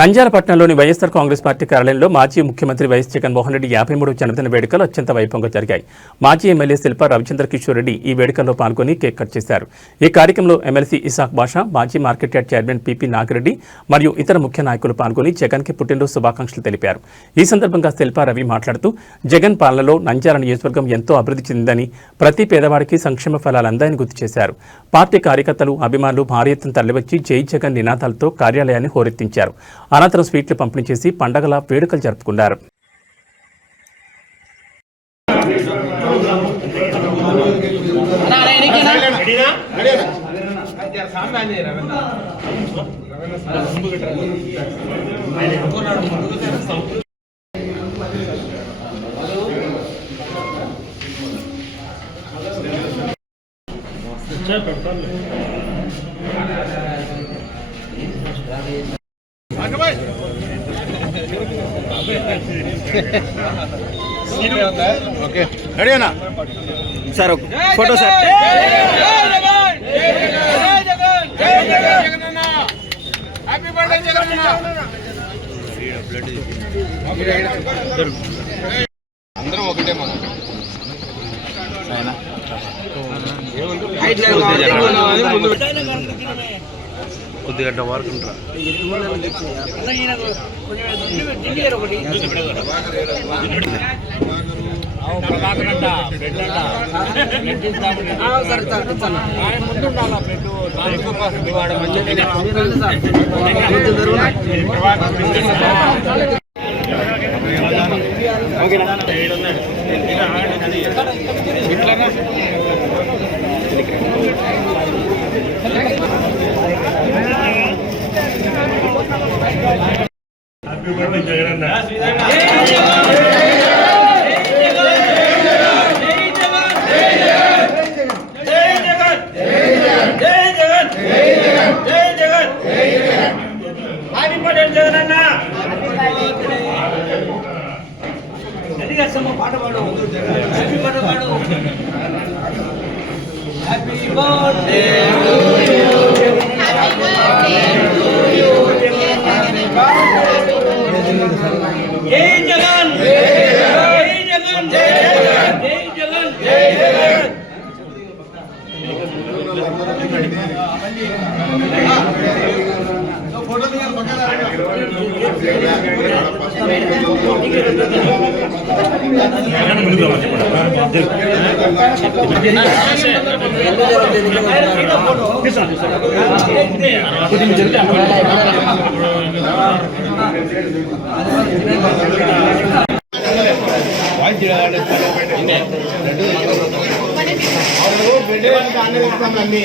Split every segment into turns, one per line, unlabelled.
నంద్యాలపట్నంలోని YSR Congress party కార్యాలయంలో మాజీ ముఖ్యమంత్రి వైఎస్ జగన్మోహన్ రెడ్డి యాభై మూడు జన్మదిన వేడుకలు అత్యంత వైభవంగా జరిగాయి. మాజీ ఎమ్మెల్యే శిల్ప రవిచంద్ర కిషోర్ రెడ్డి ఈ వేడుకల్లో పాల్గొని కేక్ కట్ చేశారు. ఈ కార్యక్రమంలో ఎమ్మెల్సీ ఇసాక్ బాషా మాజీ market yard chairman P P Nagireddy మరియు ఇతర ముఖ్య నాయకులు పాల్గొని జగన్కి పుట్టినరోజు శుభాకాంక్షలు తెలిపారు. ఈ సందర్భంగా శిల్ప రవి మాట్లాడుతూ జగన్ పాలనలో నంద్యాల నియోజకవర్గం ఎంతో అభివృద్ధి చెందిందని ప్రతి పేదవాడికి సంక్షేమ ఫలాలు అందాయని గుర్తు చేశారు. పార్టీ కార్యకర్తలు అభిమానులు భారీ ఎత్తున తరలివచ్చి జై జగన్ నినాదాలతో కార్యాలయాన్ని హోరెత్తించారు. అనంతరం స్వీట్లు పంపిణీ చేసి పండగల వేడుకలు జరుపుకున్నారు.
ఓకే రెడీనా
సార్ ఫోటో సార్
అందరం ఒకటే మనం.
కొద్దిగంట వరకు
పాట పాడు హ్యాపీ బర్త్డే வாழ்க்கையில் ரெண்டு அவங்க அண்ணன் இருக்காங்க அண்ணே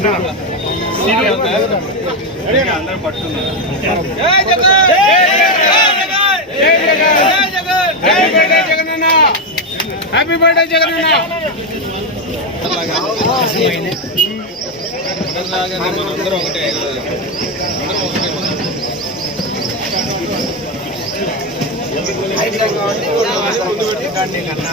Nah.
అందరూ పట్టున్నారు హ్యాపీ బర్త్డే జగన్ అందరూ ఒకటే కన్నా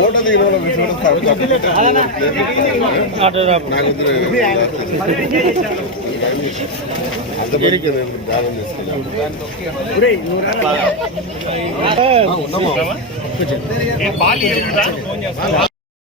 ఓట దిగిన నేను దానం తీసుకెళ్ళాను ఉన్నామా